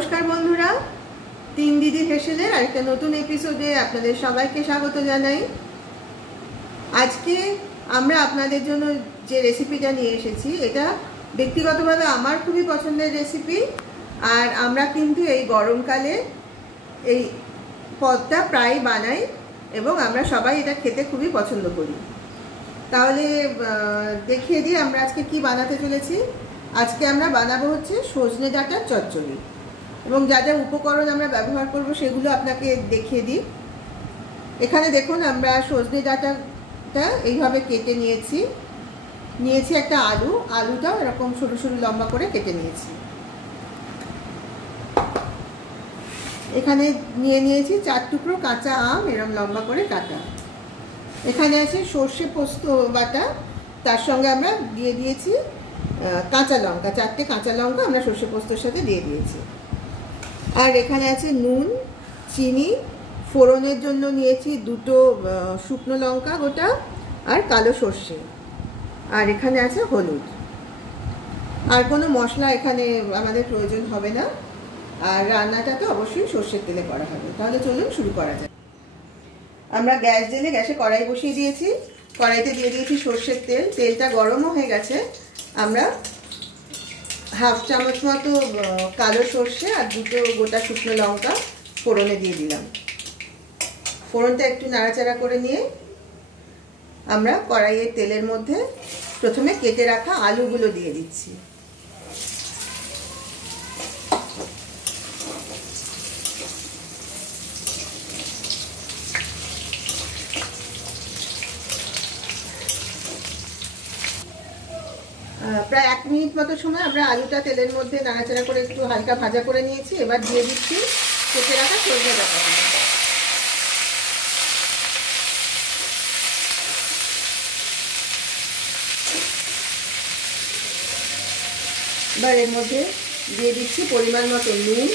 নমস্কার বন্ধুরা, তিন দিদির হেসেলের আরেকটা নতুন এপিসোডে আপনাদের সবাইকে স্বাগত জানাই। আজকে আমরা আপনাদের জন্য যে রেসিপিটা নিয়ে এসেছি, এটা ব্যক্তিগতভাবে আমার খুবই পছন্দের রেসিপি। আর আমরা কিন্তু এই গরমকালে এই পদটা প্রায় বানাই এবং আমরা সবাই এটা খেতে খুবই পছন্দ করি। তাহলে দেখিয়ে দিই আমরা আজকে কি বানাতে চলেছি। আজকে আমরা বানাবো হচ্ছে সজনে ডাঁটার চচ্চড়ি, এবং যা যা উপকরণ আমরা ব্যবহার করব সেগুলো আপনাকে দেখিয়ে দিই। এখানে দেখুন, আমরা সজনে ডাঁটাটা এইভাবে কেটে নিয়েছি একটা আলুটাও এরকম সরু সরু লম্বা করে কেটে নিয়েছি। এখানে নিয়েছি 4 টুকরো কাঁচা আম এরকম লম্বা করে কাটা। এখানে আছে সর্ষে পোস্ত বাটা, তার সঙ্গে আমরা দিয়ে দিয়েছি কাঁচা লঙ্কা, 4টে কাঁচা লঙ্কা আমরা সর্ষে পোস্তর সাথে দিয়ে দিয়েছি। আর এখানে আছে নুন, চিনি, ফোড়নের জন্য নিয়েছি 2টো শুকনো লঙ্কা গোটা আর কালো সর্ষে, আর এখানে আছে হলুদ। আর কোনো মশলা এখানে আমাদের প্রয়োজন হবে না। আর রান্নাটা তো অবশ্যই সর্ষের তেলে করা হবে। তাহলে চলুন শুরু করা যায়। আমরা গ্যাস জ্বেলে গ্যাসে কড়াই বসিয়ে দিয়েছি। কড়াইতে দিয়ে দিয়েছি সর্ষের তেল। তেলটা গরমও হয়ে গেছে। আমরা 1/2 চামচ মতো কালো সর্ষে আর 2টো গোটা শুকনো লঙ্কা ফোড়নে দিয়ে দিলাম। ফোড়নটা একটু নাড়াচাড়া করে নিয়ে আমরা কড়াইয়ের তেলের মধ্যে প্রথমে কেটে রাখা আলুগুলো দিয়ে দিচ্ছি। প্রায় 1 মিনিট মতো সময় আমরা আলুটা তেলের মধ্যে নাড়াচাড়া করে একটু হালকা ভাজা করে নিয়েছি। এবার দিয়ে দিচ্ছি কেটে রাখা সজনে ডাঁটাগুলো। এবার এর মধ্যে দিয়ে দিচ্ছি পরিমাণ মতো নুন,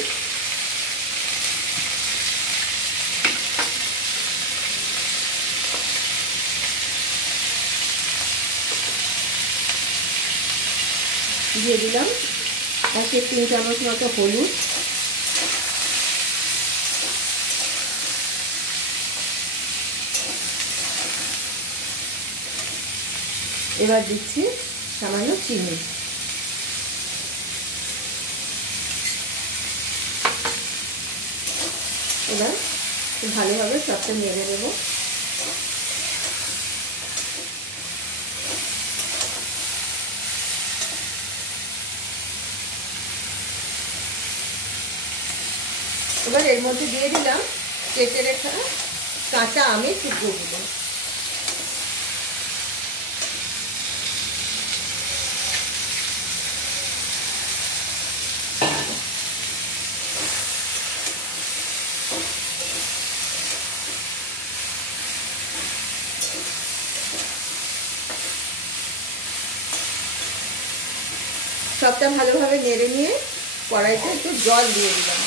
দিয়ে দিলাম 1-3 চামচ মতো হলুদ, এবার দিচ্ছি সামান্য চিনি। এবার ভালোভাবে সবটা নেড়ে দেবো। এবার এর মধ্যে দিয়ে দিলাম কেটে রাখা কাঁচা আমের টুকরোগুলো। সবটা ভালোভাবে নেড়ে নিয়ে কড়াইতে একটু জল দিয়ে দিলাম।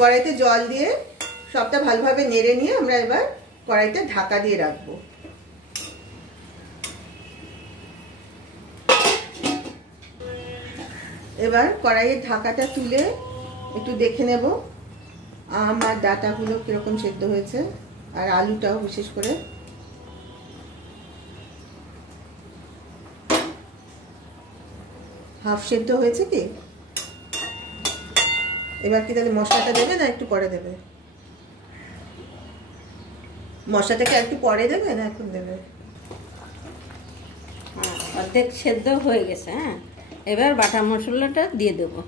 কড়াইতে জল দিয়ে সবটা ভালোভাবে নেড়ে নিয়ে আমরা এবার কড়াইতে ঢাকা দিয়ে রাখবো। এবার কড়াইয়ের ঢাকাটা তুলে একটু দেখে নেব আম আর ডাঁটাগুলো কিরকম সেদ্ধ হয়েছে, আর আলুটাও বিশেষ করে। হাফ সেদ্ধ হয়েছে কি? এবার কি তাহলে মশলাটা দেবে না একটু পরে দেবে? মশলাটাকে একটু পরে দেবে না এখন দেবে? অর্ধেক সেদ্ধ হয়ে গেছে। হ্যাঁ, এবার বাটা মশলাটা দিয়ে দেবো।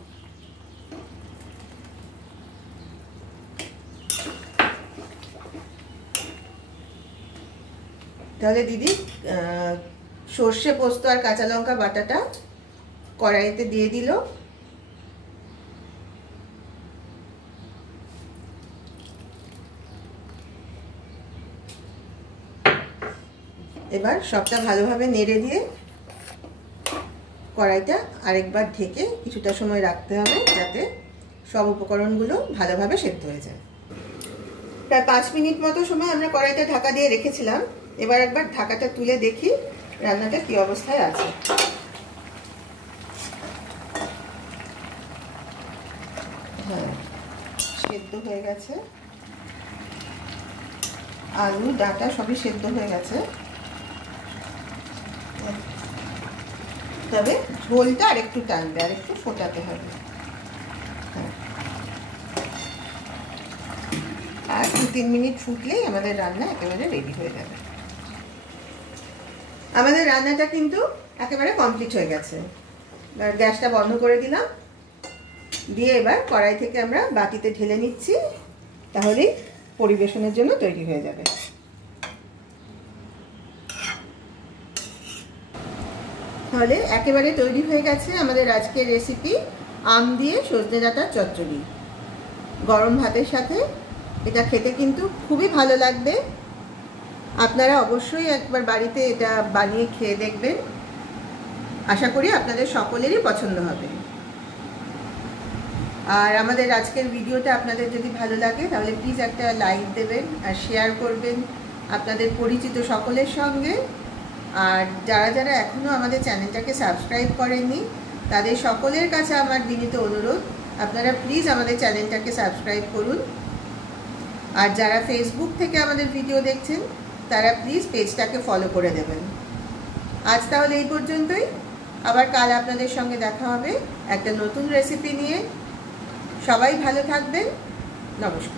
তাহলে দিদি সর্ষে পোস্ত আর কাঁচা লঙ্কা বাটাটা কড়াইতে দিয়ে দিল। এবার সবটা ভালোভাবে নেড়ে দিয়ে কড়াইটা আরেকবার ঢেকে কিছুটা সময় রাখতে হবে, যাতে সব উপকরণগুলো ভালোভাবে সেদ্ধ হয়ে যায়। প্রায় 5 মিনিট মতো সময় আমরা কড়াইটা ঢাকা দিয়ে রেখেছিলাম। এবার একবার ঢাকাটা তুলে দেখি রান্নাটা কি অবস্থায় আছে। হ্যাঁ, সেদ্ধ হয়ে গেছে, আলু ডাঁটা সবই সেদ্ধ হয়ে গেছে, তবে ঝোলটা আর একটু টানবে, আর একটু ফোটাতে হবে। হ্যাঁ, আর 2-3 মিনিট ফুটলেই আমাদের রান্না একেবারে রেডি হয়ে যাবে। আমাদের রান্নাটা কিন্তু একেবারে কমপ্লিট হয়ে গেছে। এবার গ্যাসটা বন্ধ করে দিলাম, দিয়ে এবার কড়াই থেকে আমরা বাটিতে ঢেলে নিচ্ছি, তাহলেই পরিবেশনের জন্য তৈরি হয়ে যাবে। তাহলে একেবারে তৈরি হয়ে গেছে আমাদের আজকের রেসিপি, আম দিয়ে সজনে ডাঁটার চচ্চড়ি। গরম ভাতের সাথে এটা খেতে কিন্তু খুবই ভালো লাগবে। আপনারা অবশ্যই একবার বাড়িতে এটা বানিয়ে খেয়ে দেখবেন, আশা করি আপনাদের সকলেরই পছন্দ হবে। আর আমাদের আজকের ভিডিওটা আপনাদের যদি ভালো লাগে তাহলে প্লিজ একটা লাইক দেবেন আর শেয়ার করবেন আপনাদের পরিচিত সকলের সঙ্গে। আর যারা যারা এখনও আমাদের চ্যানেলটাকে সাবস্ক্রাইব করেননি তাদের সকলের কাছে আমার বিনীত অনুরোধ, আপনারা প্লিজ আমাদের চ্যানেলটাকে সাবস্ক্রাইব করুন। আর যারা ফেসবুক থেকে আমাদের ভিডিও দেখছেন তারা প্লিজ পেজটাকে ফলো করে দেবেন। আজ তাহলে এই পর্যন্তই, আবার কাল আপনাদের সঙ্গে দেখা হবে একটা নতুন রেসিপি নিয়ে। সবাই ভালো থাকবেন, নমস্কার।